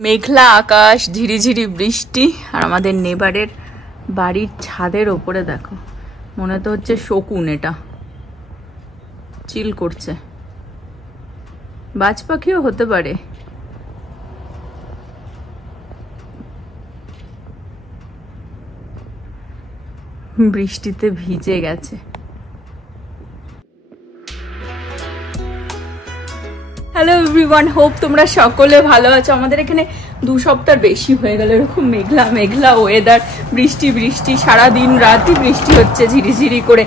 মেঘলা আকাশ, ঝিরিঝিরি বৃষ্টি, আর আমাদের নেবারের বাড়ির ছাদের ওপরে দেখো, মনে তো হচ্ছে শকুন, এটা চিল করছে। বাজ পাখিও হতে পারে। বৃষ্টিতে ভিজে গেছে। হ্যালো এভরিওয়ান, হোপ তোমরা সকলে ভালো আছো। আমাদের এখানে 2 সপ্তাহ বেশি হয়ে গেল এরকম মেঘলা মেঘলা ওয়েদার, বৃষ্টি বৃষ্টি, সারাদিন রাতই বৃষ্টি হচ্ছে ঝিরিঝিরি করে।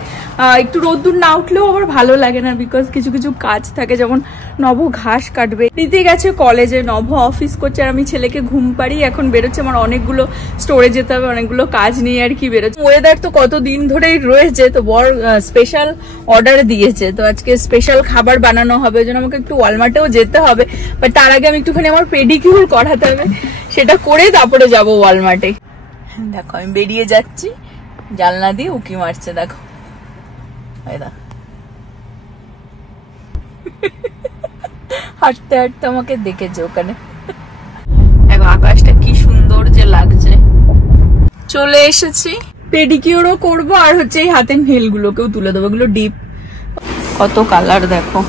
একটু রোদ্দুর না উঠলেও আবার ভালো লাগে না, বিকজ কিছু কিছু কাজ থাকে, যেমন নভ ঘাস কাটবে, দিতে গেছে কলেজে, নভ অফিস করছে, আর আমি ছেলেকে ঘুম পাড়িয়ে এখন বেরোচ্ছে। আমার অনেকগুলো স্টোরে যেতে হবে, অনেকগুলো কাজ নিয়ে আর কি বেরোচ্ছে। ওয়েদার তো কতদিন ধরেই রয়েছে, তো বর স্পেশাল অর্ডার দিয়েছে, তো আজকে স্পেশাল খাবার বানানো হবে, ওই জন্য আমাকে একটু ওয়ালমার্টেও যেতে হবে। বাট তার আগে আমি একটুখানি আমার পেডিকিউর করাতে হবে, সেটা করে তারপরে যাবো ওয়ালমার্টে। দেখো আমি বেরিয়ে যাচ্ছি, জানলা দিয়ে উকি মারছে, দেখো হাঁটতে হাঁটতে আমাকে দেখেছে ওখানে। দেখো আকাশটা কি সুন্দর যে লাগছে। চলে এসেছি, পেডিকিউরও করবো, আর হচ্ছে এই হাতের নেল গুলোকেও তুলে দেবো, এগুলো ডিপ, কত কালার দেখো।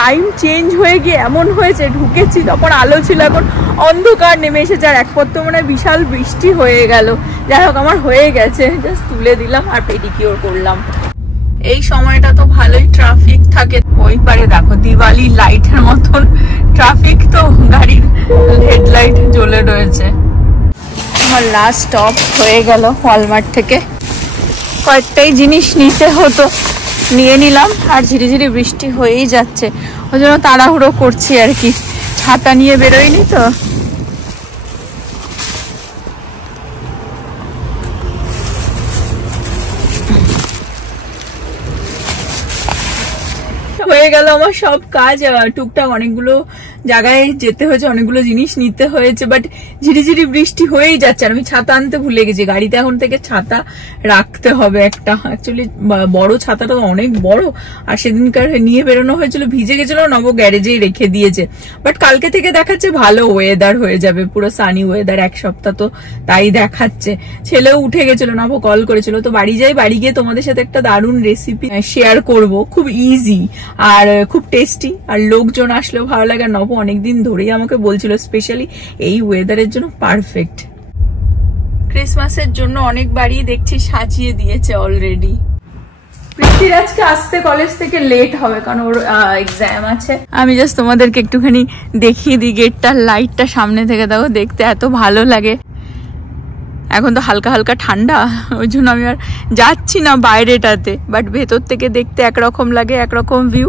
টাইম চেঞ্জ হয়ে গিয়ে এমন হয়েছে, ঢুকেছি তখন আলো ছিল, এখন অন্ধকার নেমে এসেছে, আর এক পর তো মানে বিশাল বৃষ্টি হয়ে গেল। যাই হোক আমার হয়ে গেছে, জাস্ট তুলে দিলাম আর পেডিকিউর করলাম। এই সময়টা তো ভালোই ট্রাফিক থাকে, ওই পারে দেখো দিওয়ালি লাইটের মতন ট্রাফিক, তো গাড়ির হেডলাইট জ্বলে রয়েছে। আমার লাস্ট স্টপ হয়ে গেল ওয়ালমার্ট থেকে, কয়েকটাই জিনিস নিতে হতো, নিয়ে নিলাম, আর ঝিরিঝিরি বৃষ্টি হয়েই যাচ্ছে, ওই জন্য তাড়াহুড়ো করছি আর কি, ছাতা নিয়ে বেরোয়নি তো। হয়ে গেল আমার সব কাজ, টুকটাক অনেকগুলো জায়গায় যেতে হয়েছে, অনেকগুলো জিনিস নিতে হয়েছে, বাট ঝিরিঝিরি বৃষ্টি হয়েই যাচ্ছে, আর আমি ছাতা আনতে ভুলে গেছি। গাড়িতে এখন থেকে ছাতা রাখতে হবে একটা, অ্যাকচুয়ালি বড় ছাতাটা অনেক বড়, আর সেদিনকার নিয়ে বেরোনো হয়েছিল, ভিজে গেছিল, নব গ্যারেজেই রেখে দিয়েছে। বাট কালকে থেকে দেখাচ্ছে ভালো ওয়েদার হয়ে যাবে, পুরো সানি ওয়েদার, 1 সপ্তাহ তো তাই দেখাচ্ছে। ছেলেও উঠে গেছিল, নব কল করেছিল, তো বাড়ি যাই, বাড়ি গিয়ে তোমাদের সাথে একটা দারুণ রেসিপি শেয়ার করব, খুব ইজি আর খুব টেস্টি, আর লোকজন আসলেও ভালো লাগে। নব অনেকদিন ধরেই আমাকে বলছিল স্পেশালি এই ওয়েদারের জন্য পারফেক্ট। ক্রিসমাসের জন্য অনেক বাড়ি দেখছি সাজিয়ে দিয়েছে অলরেডি। প্রীতির আজকে আসতে কলেজ থেকে লেট হবে, কারণ ওর এক্সাম আছে। আমি জাস্ট তোমাদেরকে একটুখানি দেখিয়ে দিই গেটটা, লাইটটা সামনে থেকে দেখো, দেখতে এত ভালো লাগে। এখন তো হালকা হালকা ঠান্ডা, ওই জন্য আমি আর যাচ্ছি না বাইরেটাতে, বাট ভেতর থেকে দেখতে একরকম লাগে, একরকম ভিউ,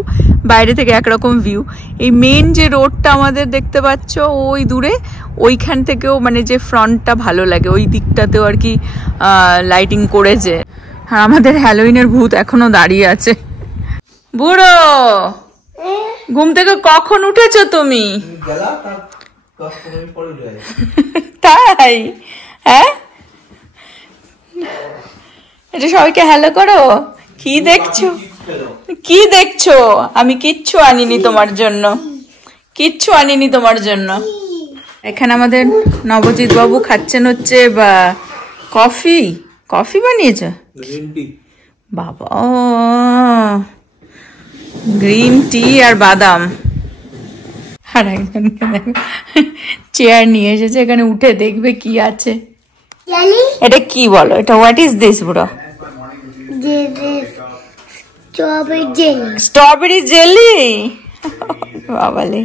বাইরে থেকে একরকম ভিউ। এই মেন যে রোডটা আমাদের দেখতে পাচ্ছ ওই দূরে, ওইখান থেকেও মানে যে ফ্রন্টটা ভালো লাগে, ওই দিকটাতেও আর কি লাইটিং করেছে। আর আমাদের হ্যালোইনের ভূত এখনো দাঁড়িয়ে আছে। বুড়ো, ঘুম থেকে কখন উঠেছো তুমি? তাই? হ্যাঁ, এটা সবাইকে হ্যালো করো। কি দেখছো, কি দেখছো? আমি কিচ্ছু আনিনি তোমার জন্য, কিচ্ছু আনিনি তোমার জন্য। এখানে আমাদের নবজিৎ বাবু খাচ্ছেন হচ্ছে কফি, কফি বানিয়েছ বাবা, গ্রিন টি আর বাদাম। আর একজন চেয়ার নিয়ে এসেছে, এখানে উঠে দেখবে কি আছে। এটা কি বলো, এটা হোয়াট ইজ দিস বুড়ো? Strawberry jelly. বাবালে,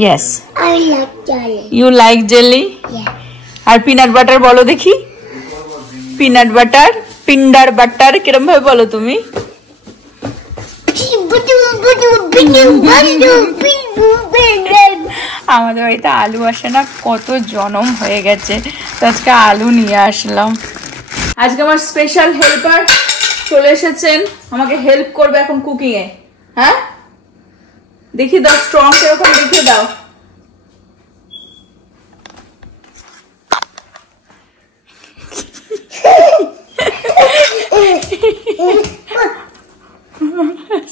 ইয়েস ইউ লাইক জেলি। আর পিনাট বাটার বলো দেখি, পিনাট বাটার, পিন্ডার বাটার কিরম ভাবে বলো তুমি? আমাদের বাড়িতে আলু আসে না, কত জনম হয়ে গেছে, তো আজকে আলু নিয়ে আসলাম। আজকে আমার স্পেশাল হেল্পার চলে এসেছেন, আমাকে হেল্প করবে এখন কুকিং এ। হ্যাঁ, দেখিয়ে দাও স্ট্রং কিরকম, দেখিয়ে দাও।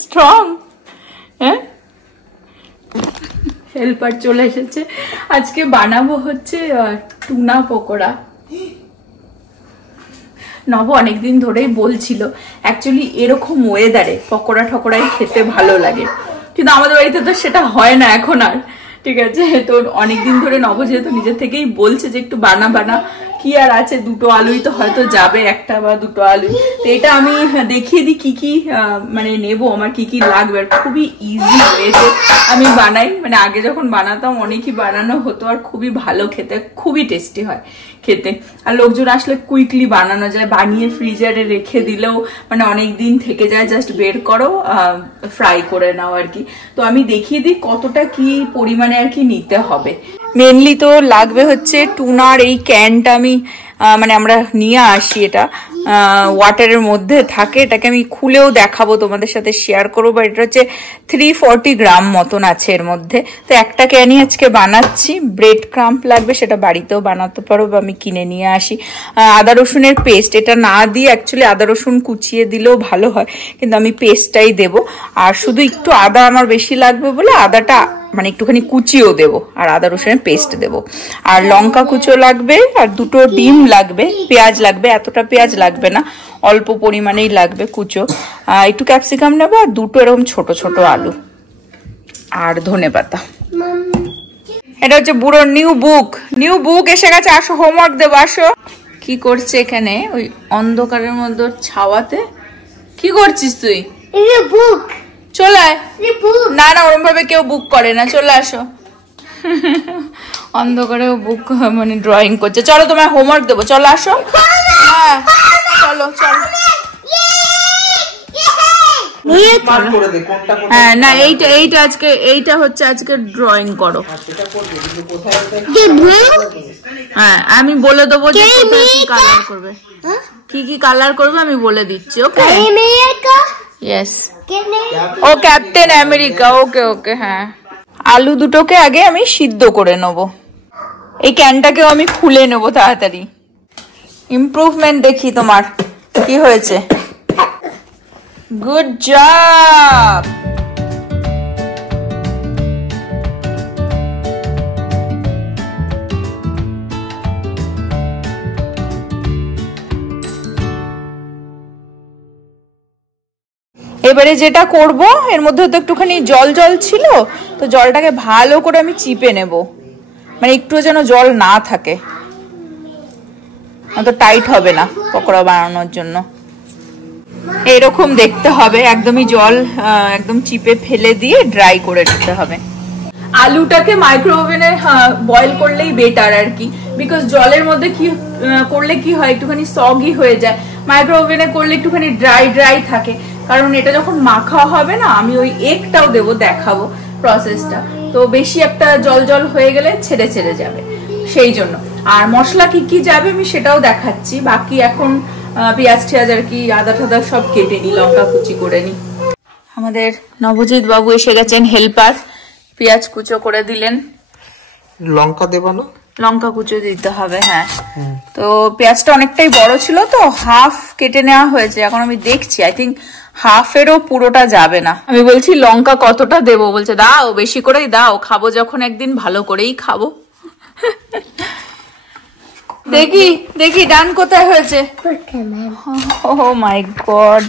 স্ট্রং। হ্যাঁ, হেল্পার চলে এসেছে। আজকে বানাবো হচ্ছে টুনা পকোড়া। নব অনেকদিন ধরেই বলছিল অ্যাকচুয়ালি এরকম ওয়েদারে পকোড়া ঠকোড়াই খেতে ভালো লাগে, কিন্তু আমাদের বাড়িতে তো সেটা হয় না এখন আর। ঠিক আছে, তো অনেকদিন ধরে নব যেহেতু নিজের থেকেই বলছে যে একটু বানা কি আর আছে, দুটো আলুই তো হয়তো যাবে, একটা বা দুটো আলু। তো এটা আমি দেখিয়ে দিই কি কি মানে নেবো, আমার কি কি লাগবে। আর খুবই ইজি ওয়েতে আমি বানাই, মানে আগে যখন বানাতাম অনেকই বানানো হতো, আর খুবই ভালো খেতে, খুবই টেস্টি হয় খেতে। আর লোকজন আসলে কুইকলি বানানো যায়, বানিয়ে ফ্রিজারে রেখে দিলেও মানে অনেক দিন থেকে যায়, জাস্ট বের করো ফ্রাই করে নাও আর কি। তো আমি দেখিয়ে দিই কতটা কি পরিমাণে আর কি নিতে হবে। মেনলি তো লাগবে হচ্ছে টুনার এই ক্যানটা, আমি মানে আমরা নিয়ে আসি, এটা ওয়াটারের মধ্যে থাকে, এটাকে আমি খুলেও দেখাবো তোমাদের সাথে শেয়ার করবো। বা এটা হচ্ছে 340 গ্রাম মতন আছে এর মধ্যে। তো একটা ক্যানই আজকে বানাচ্ছি। ব্রেড ক্রাম্প লাগবে, সেটা বাড়িতেও বানাতে পারো বা আমি কিনে নিয়ে আসি। আদা রসুনের পেস্ট, এটা না দিয়ে অ্যাকচুয়ালি আদা রসুন কুচিয়ে দিলেও ভালো হয়, কিন্তু আমি পেস্টটাই দেবো। আর শুধু একটু আদা আমার বেশি লাগবে বলে আদাটা মানে একটুখানি কুচিও দেবো, আর আদা রসুনের পেস্ট দেবো। আর লঙ্কা কুচো লাগবে, আর দুটো ডিম লাগবে, পেঁয়াজ লাগবে, এতটা পেঁয়াজ লাগবে না, অল্প পরিমাণেই লাগবে কুচো। একটু ক্যাপসিকাম নেবো, আর দুটো এরকম ছোট ছোট আলু, আর ধনেপাতা। এটা হচ্ছে বুড়ো নিউ বুক এসে গেছে, আসো হোমওয়ার্ক দেবো, আসো। কি করছে এখানে ওই অন্ধকারের মধ্যে ছাওয়াতে? কি করছিস তুই? বুক চলে আয়। না না, ওরম ভাবে কেউ বুক করে না, চলে আসো। অন্ধকারেও বুক মানে ড্রয়িং করছে। চলো তোমার হোমওয়ার্ক দেবো, চলো আসো। হ্যাঁ চলো চলো। হ্যাঁ না, এইটা আজকে, এইটা হচ্ছে আজকে ড্রয়িং করো। হ্যাঁ আমি বলে দেবো যে কোথায় কি কালার করবে, কি কি কালার করবে আমি বলে দিচ্ছি। ওকে, ইয়েস, ও ক্যাপ্টেন আমেরিকা। ওকে ওকে, হ্যাঁ। আলু দুটোকে আগে আমি সিদ্ধ করে নেবো, এই ক্যানটাকেও আমি খুলে নেবো তাড়াতাড়ি। ইমপ্রুভমেন্ট দেখি তোমার কি হয়েছে। Good job. এবারে যেটা করব, এর মধ্যে তো একটুখানি জল জল ছিল, তো জলটাকে ভালো করে আমি চিপে নেব, মানে একটু যেন জল না থাকে, তো টাইট হবে না পকোড়া বানানোর জন্য। এরকম দেখতে হবে, একদমই জল একদম চিপে ফেলে দিয়ে ড্রাই করে নিতে হবে। আলুটাকে মাইক্রো ওভেনে বয়েল করলেই বেটার আর কি, বিকজ জলের মধ্যে কি করলে কি হয় একটুখানি সগি হয়ে যায়, মাইক্রো ওভেনে করলে একটুখানি ড্রাই ড্রাই থাকে। কারণ এটা যখন মাখা হবে না, আমি ওই এগটাও দেবো, দেখাবো প্রসেসটা, তো বেশি একটা জল জল হয়ে গেলে ছেড়ে ছেড়ে যাবে, সেই জন্য। আর মশলা কি কি যাবে আমি সেটাও দেখাচ্ছি। বাকি এখন পেঁয়াজ টেয়াজ আর কি, আদা টাদা সব কেটে নি, লঙ্কা কুচি করে নি। আমাদের নবজিৎ বাবু এসে গেছেন, হেল্পার, পেঁয়াজ কুচো করে দিলেন। লঙ্কা দেবো না, লঙ্কা কুচো দিতে হবে। হ্যাঁ, তো পেঁয়াজটা অনেকটাই বড় ছিল তো হাফ কেটে নেওয়া হয়েছে। এখন আমি দেখছি, আই থিঙ্ক হাফেরও পুরোটা যাবে না। আমি বলছি লঙ্কা কতটা দেবো, বলছে দাও বেশি করেই দাও, খাবো যখন একদিন ভালো করেই খাবো। দেখি দেখি ডান কোথায় হয়েছে। ও মাই গড,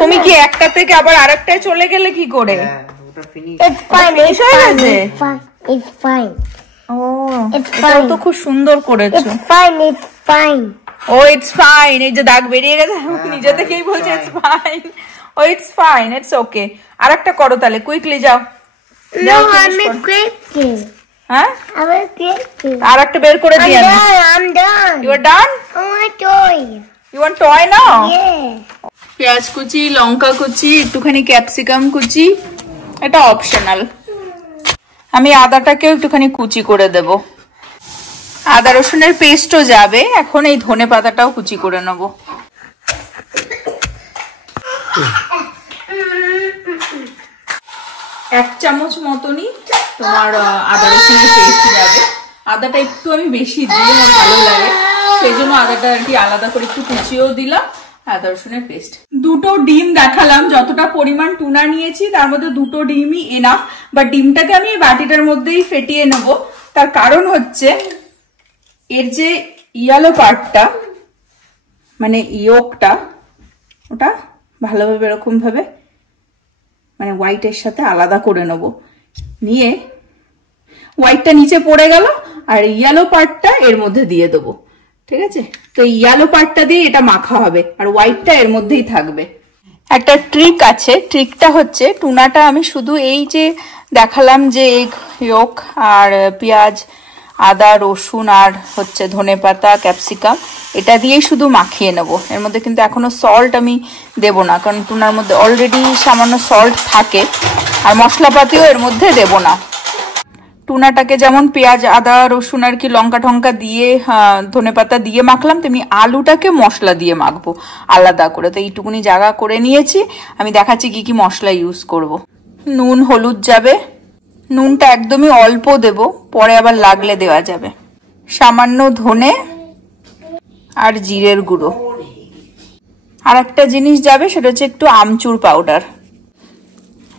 তুমি কি একটা থেকে আবার আরেকটায় চলে গেলে কি করে? এটাও তো খুব সুন্দর করেছো। ও ইটস ফাইন, এই যে দাগ বেরিয়ে গেছে নিজে থেকেই বলছে ইটস ফাইন। ও ইটস ফাইন, ইটস ওকে। আরেকটা করো তাহলে, কুইকলি যাও। হ্যাঁ, আরেকটা বের করে দিই আমি। You are done? You want toy now? পেঁয়াজ কুচি, লঙ্কা কুচি, একটুখানি ক্যাপসিকাম কুচি, এটা অপশনাল। আমি আদাটাকেও একটুখানি কুচি করে দেব। আদা রসুনের পেস্টও যাবে। এখন এই ধনে পাতাটাও কুচি করে নেব। এক চামচ মতনই তোমার আদা রসুনের পেস্ট যাবে। আদাটা একটু আমি বেশি দিই, আমার ভালো লাগে, সেই জন্য আদাটা আর কি আলাদা করে একটু কুচিয়েও দিলাম। আদা রসুনের পেস্ট। দুটো ডিম দেখালাম, যতটা পরিমাণ টুনা নিয়েছি তার মধ্যে দুটো ডিমই এনাফ। বাট ডিমটাকে আমি বাটিটার মধ্যেই ফেটিয়ে নেব। তার কারণ হচ্ছে এর যে ইয়েলো পার্টটা মানে ইয়োকটা, ওটা ভালোভাবে এরকম ভাবে মানে হোয়াইটের সাথে আলাদা করে নেব। নিয়ে হোয়াইটটা নিচে পড়ে গেল আর ইয়েলো পার্টটা এর মধ্যে দিয়ে দেবো। ঠিক আছে, তো ইয়েলো পার্টটা দিয়ে এটা মাখা হবে আর হোয়াইটটা এর মধ্যেই থাকবে। একটা ট্রিক আছে, ট্রিকটা হচ্ছে টুনাটা আমি শুধু এই যে দেখালাম যে এগ ইয়োক আর পেঁয়াজ, আদা, রসুন আর হচ্ছে ধনেপাতা, ক্যাপসিকাম, এটা দিয়েই শুধু মাখিয়ে নেব। এর মধ্যে কিন্তু এখনো সল্ট আমি দেব না, কারণ টুনার মধ্যে অলরেডি সামান্য সল্ট থাকে আর মশলাপাতিও এর মধ্যে দেব না। টুনাটাকে যেমন পেঁয়াজ, আদা, রসুন আর কি লঙ্কা টঙ্কা দিয়ে ধনেপাতা দিয়ে মাখলাম, তেমনি আলুটাকে মশলা দিয়ে মাখবো আলাদা করে। তো এইটুকুনি জায়গা করে নিয়েছি। আমি দেখাচ্ছি কি কি মশলা ইউজ করব। নুন, হলুদ যাবে, নুনটা একদমই অল্প দেব, পরে আবার লাগলে দেওয়া যাবে। সামান্য ধনে আর জিরের গুঁড়ো। আর একটা জিনিস যাবে, সেটা হচ্ছে একটু আমচুর পাউডার।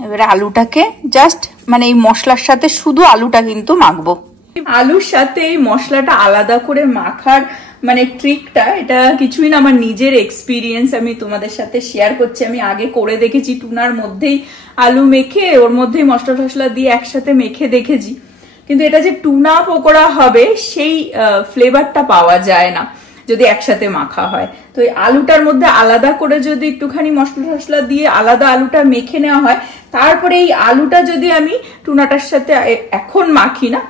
এবারে আলুটাকে জাস্ট মানে এই মশলার সাথে শুধু আলুটা কিন্তু মাখবো। আলুর সাথে এই মশলাটা আলাদা করে মাখার মানে ট্রিকটা, এটা কিছুই না, আমার নিজের এক্সপিরিয়েন্স আমি তোমাদের সাথে শেয়ার করছি। আমি আগে করে দেখেছি, টুনার মধ্যেই আলু মেখে ওর মধ্যেই মশলা টসলা দিয়ে একসাথে মেখে দেখেছি, কিন্তু এটা যে টুনা পকোড়া হবে সেই ফ্লেভারটা পাওয়া যায় না যদি একসাথে মাখা হয়। তো এই আলুটার মধ্যে আলাদা করে যদি একটুখানি মশলা টসলা দিয়ে আলাদা আলুটা মেখে নেওয়া হয়, তারপরে এই আলুটা যদি আমি টুনাটার সাথে এখন মাখি না,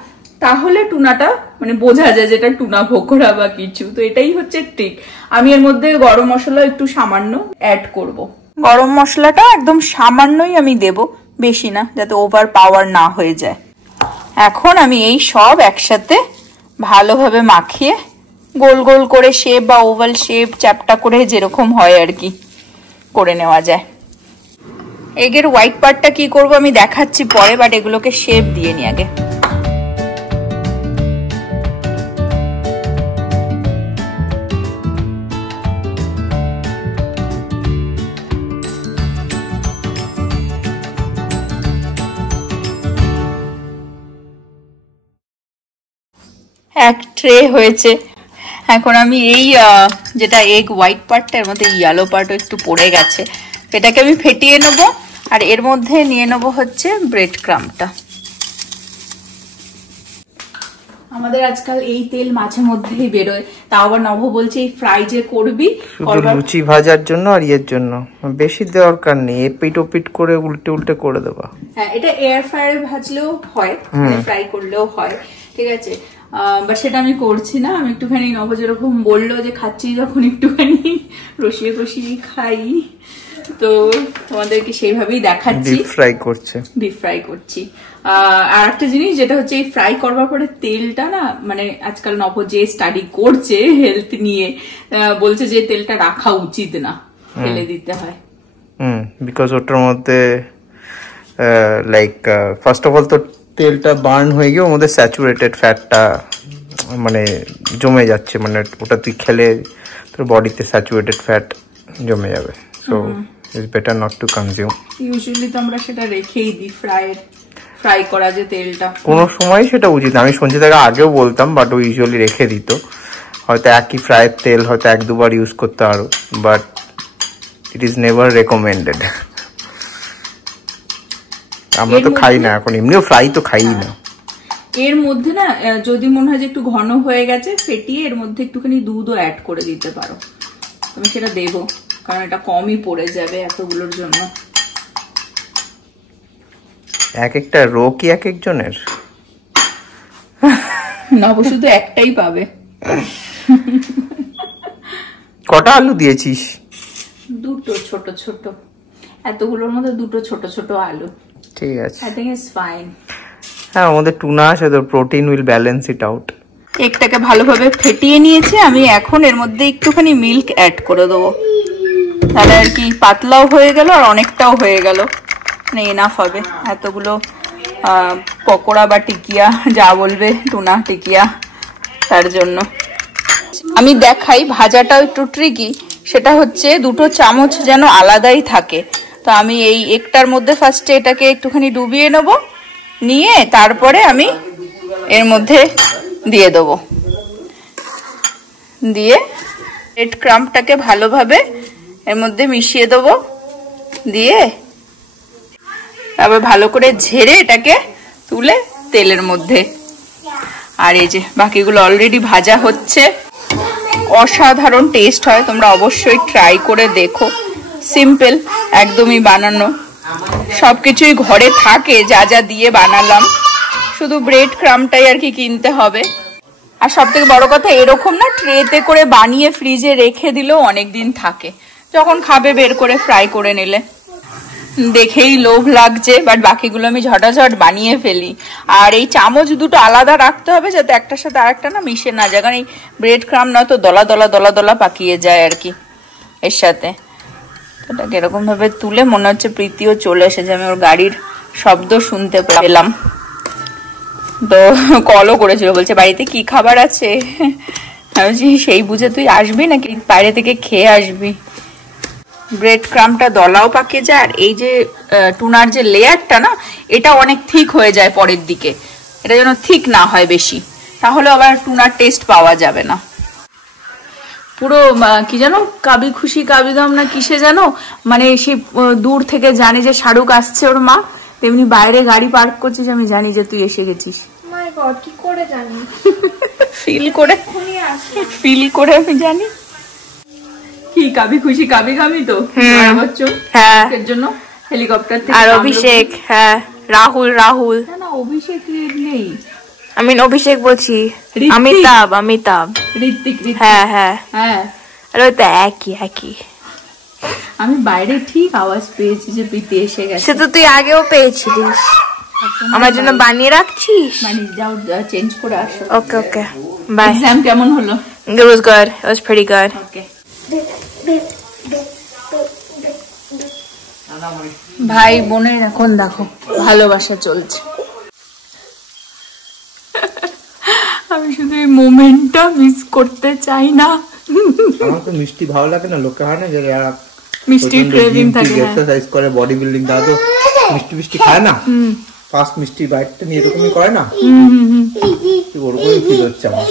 তাহলে টুনাটা মানে বোঝা যায় যেটা টুনা পকোড়া বা কিছু। তো এটাই হচ্ছে ট্রিক। আমি এর মধ্যে গরম মশলা একটু সামান্য অ্যাড করব। গরম মশলাটা একদম সামান্যই আমি দেব, বেশি না, যাতে ওভার পাওয়ার না হয়ে যায়। এখন আমি এই সব একসাথে ভালোভাবে মাখিয়ে গোল গোল করে শেপ বা ওভাল শেপ, চ্যাপটা করে যেরকম হয় আর কি করে নেওয়া যায়। এগের হোয়াইট পার্টটা কি করব আমি দেখাচ্ছি পরে, বাট এগুলোকে শেপ দিয়ে নি আগে। এক ট্রে হয়েছে। এখন আমি এই যেটা এগ হোয়াইট পার্টটা, এর মধ্যে ইয়েলো পার্টও একটু পড়ে গেছে, এটাকে আমি ফেটিয়ে নেব। আর এর মধ্যে নিয়ে নেব হচ্ছে ব্রেড ক্রাম্বটা। আমাদের আজকাল এই তেল মাঝে মধ্যেই বেরোয়, তাও আবার নব বলছে এই ফ্রাই যে করবি লুচি ভাজার জন্য আর ইয়ের জন্য, বেশি দরকার নেই, এপিট ওপিট করে উল্টে উল্টে করে দেবা। হ্যাঁ, এটা এয়ার ফ্রায়ারে ভাজলেও হয়, ফ্রাই করলেও হয়, ঠিক আছে। বাট সেটা আমি করছি না। আমি একটুখানি নব যেরকম বললো যে খাচ্ছি যখন একটুখানি রসিয়ে রসিয়ে খাই, তো তোমাদেরকে সেইভাবেই দেখাচ্ছি। ডিপ ফ্রাই করছি। আর একটা জিনিস যেটা হচ্ছে এই ফ্রাই করবার পরে তেলটা না, মানে আজকাল নব যে স্টাডি করছে হেলথ নিয়ে, বলছে যে তেলটা রাখা উচিত না, ফেলে দিতে হয়। বিকজ ওটার মধ্যে লাইক ফার্স্ট অফ অল তো তেলটা বার্ন হয়ে গিয়ে ওর মধ্যে স্যাচুরেটেড ফ্যাটটা মানে জমে যাচ্ছে, মানে ওটা তুই খেলে তোর বডিতে স্যাচুরেটেড ফ্যাট জমে যাবে। So it's better not to consume. Usually তো আমরা সেটা রেখেই দিই, ফ্রাই করা যে তেলটা কোনো সময় সেটা উচিত। আমি সঞ্চিতাকে আগেও বলতাম, বাট ও ইউজুয়ালি রেখে দিত। হয়তো একই ফ্রাইয়ের তেল হয়তো এক দুবার ইউজ করতে আরো, but it is never recommended. আমরা তো খাই না এখন, এমনিও ফ্রাই তো খাই না। এর মধ্যে না যদি মনে হয় যে একটু ঘন হয়ে গেছে, ফেটিয়ে এর মধ্যে একটুখানি দুধও অ্যাড করে দিতে পারো। আমি সেটা দেবো, কারণ এটা কমই পড়ে যাবে এতগুলোর জন্য। এক একটা রো কি এক একজনের না, শুধু একটাই পাবে। কটা আলু দিয়েছিস? দুটো ছোট ছোট, এতগুলোর মধ্যে দুটো ছোট ছোট আলু। ঠিক আছে, আই থিংক ইটস ফাইন। হ্যাঁ, আমাদের টুনা আছে তো, protein will balance it out. এগটাকে ভালোভাবে ফেটিয়ে নিয়েছি আমি। এখন এর মধ্যে একটুখানি মিল্ক অ্যাড করে দেবো, তাহলে আর কি পাতলাও হয়ে গেল আর অনেকটাও হয়ে গেল, মানে এনাফ হবে এতগুলো পকোড়া বা টিকিয়া যা বলবে, টুনা টিকিয়া, তার জন্য। আমি দেখাই, ভাজাটাও একটু ট্রিকি। সেটা হচ্ছে 2 চামচ যেন আলাদাই থাকে। তো আমি এই একটার মধ্যে ফার্স্টে এটাকে একটুখানি ডুবিয়ে নেব, নিয়ে তারপরে আমি এর মধ্যে দিয়ে দেবো, দিয়ে ব্রেড ক্রাম্বটাকে ভালোভাবে এর মধ্যে মিশিয়ে দেবো, দিয়ে তারপর ভালো করে ঝেড়ে এটাকে তুলে তেলের মধ্যে। আর এই যে বাকিগুলো অলরেডি ভাজা হচ্ছে, অসাধারণ টেস্ট হয়, তোমরা অবশ্যই ট্রাই করে দেখো। সিম্পল একদমই বানানো, সবকিছুই ঘরে থাকে যা যা দিয়ে বানালাম, শুধু ব্রেড ক্রাম্বটাই আর কি কিনতে হবে। আর সব থেকে বড় কথা, এরকম না ট্রেতে করে বানিয়ে ফ্রিজে রেখে দিলেও অনেক দিন থাকে, যখন খাবে বের করে ফ্রাই করে নিলে। দেখেই লোভ লাগছে, বাট বাকিগুলো আমি ঝটাঝট বানিয়ে ফেলি। আর এই চামচ দুটো আলাদা রাখতে হবে যাতে একটার সাথে আরেকটা না মিশে না যায়, কারণ এই ব্রেড ক্রাম্ব নয়তো দলা দলা দলা দলা পাকিয়ে যায় আর কি এর সাথে। এটাকে এরকম ভাবে তুলে, মনে হচ্ছে প্রীতিও চলে এসেছে, আমি ওর গাড়ির শব্দ শুনতে পেলাম। তো কলও করেছিল, বলছে বাড়িতে কি খাবার আছে। আমি সেই বুঝে তুই আসবি নাকি বাইরে থেকে খেয়ে আসবি। ব্রেড ক্রাম্বটা দলাও পাকিয়ে যায়, আর এই যে টুনার যে লেয়ারটা না, এটা অনেক থিক হয়ে যায় পরের দিকে, এটা যেন থিক না হয় বেশি, তাহলে আবার টুনার টেস্ট পাওয়া যাবে না। পুরো কি জানো, কাবি খুশি কাবি গাম না কিসে জানো, মানে সে দূর থেকে জানে যে শাহরুখ আসছে ওর মা, তেমনি বাইরে গাড়ি পার্ক করছিস, আমি জানি যে তুই এসে গেছিস। কি করে জানি? ফিল করে আমি জানি। কি কাবি খুশি কাবি গামি তো এর জন্য হেলিকপ্টার থেকে। আর অভিষেক, হ্যাঁ রাহুল না অভিষেক নেই, আমি অভিষেক বলছি, অমিতাভ ঋত্বিক। হ্যাঁ, আরে তো একই। আমি বাইরে ঠিক আওয়াজ পেয়েছি যে প্রীতি এসে গেছে। সে তো তুই আগেও পেয়েছিলিস, আমার জন্য বানিয়ে রাখছিস। যাও চেঞ্জ করে আসো। Okay bye. এক্সাম কেমন হলো? It was good. It was pretty good. Okay. ভাই বোনের এখন দেখো ভালোবাসা চলছে। আমি শুধু এই মোমেন্টটা মিস করতে চাই না। আমার তো মিষ্টি ভালো লাগে না, লোকে হয় না যে মিষ্টি ক্রেভিং থাকে, এক্সারসাইজ করে বডি বিল্ডিং, তারা তো মিষ্টি খায় না, ফার্স্ট মিষ্টি বাইটটা নিয়ে এরকমই করে না, ওরকমই ফিল হচ্ছে আমার।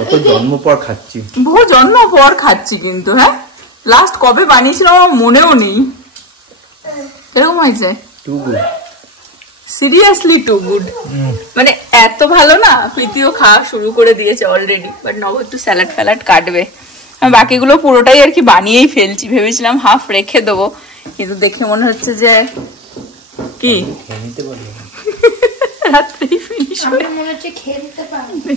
কত জন্ম পর খাচ্ছি, বহু জন্ম পর খাচ্ছি, কিন্তু হ্যাঁ লাস্ট কবে বানিয়েছিলাম আমার মনেও নেই। এরকম হয়েছে, too good, seriously too good. মানে এত ভালো না, প্রীতিও খাওয়া শুরু করে দিয়েছে অলরেডি, বাট নব একটু স্যালাড ফ্যালাড কাটবে। আমি বাকিগুলো পুরোটাই আর কি বানিয়েই ফেলছি, ভেবেছিলাম হাফ রেখে দেবো, কিন্তু দেখে মনে হচ্ছে যে কি রাত্রেই ফিনিশ করে মনে হচ্ছে খেয়ে দিতে পারবে।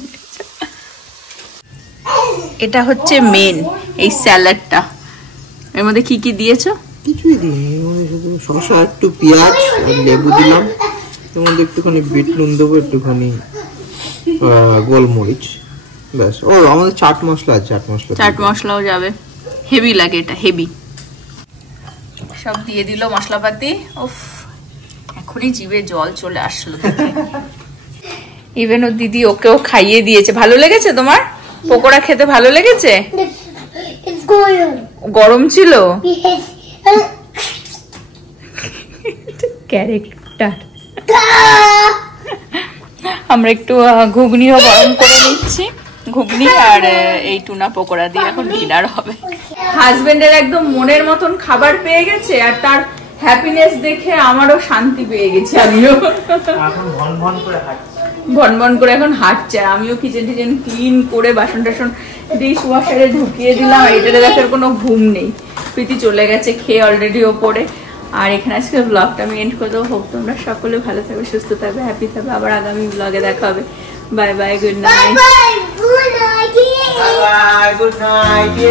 এটা হচ্ছে মেন এই স্যালাডটা। এর মধ্যে কি কি দিয়েছো? কিছুই দিইনি, শুধু শসা, একটু পেঁয়াজ আর লেবু দিলাম, এর মধ্যে একটুখানি বিট নুন দেবো, একটুখানি গোলমরিচ, ব্যাস। ও আমাদের চাট মশলা আছে, চাট মশলাও যাবে, হেভি লাগে এটা, হেভি। সব দিয়ে দিল মশলাপাতি, উফ এখনই জিভে জল চলে আসলো। ইভেন ও দিদি ওকেও খাইয়ে দিয়েছে। ভালো লেগেছে তোমার পকোড়া খেতে? ভালো লেগেছে? গরম ছিল? ক্যারেক্টার। আমরা একটু ঘুগনিও গরম করে নিচ্ছি, ঘুগনি আর এই টুনা পকোড়া দিয়ে এখন ডিনার হবে। হাজবেন্ডের একদম মনের মতন খাবার পেয়ে গেছে, আর তার হ্যাপিনেস দেখে আমারও শান্তি পেয়ে গেছে। আমিও ভন করে এখন হাঁটছে, আমিও কিচেন টিচেন ক্লিন করে বাসন টাসন ডিশ ওয়াশারে ঢুকিয়ে দিলাম। এটাতে দেখার কোনো ঘুম নেই, প্রীতি চলে গেছে খেয়ে অলরেডি ওপরে। আর এখানে আজকে ব্লগটা আমি এন্ড করে দেবো। হোপ তোমরা সকলে ভালো থাকবে, সুস্থ থাকবে, হ্যাপি থাকবে। আবার আগামী ব্লগে দেখা হবে। Bye bye, good night. Good night.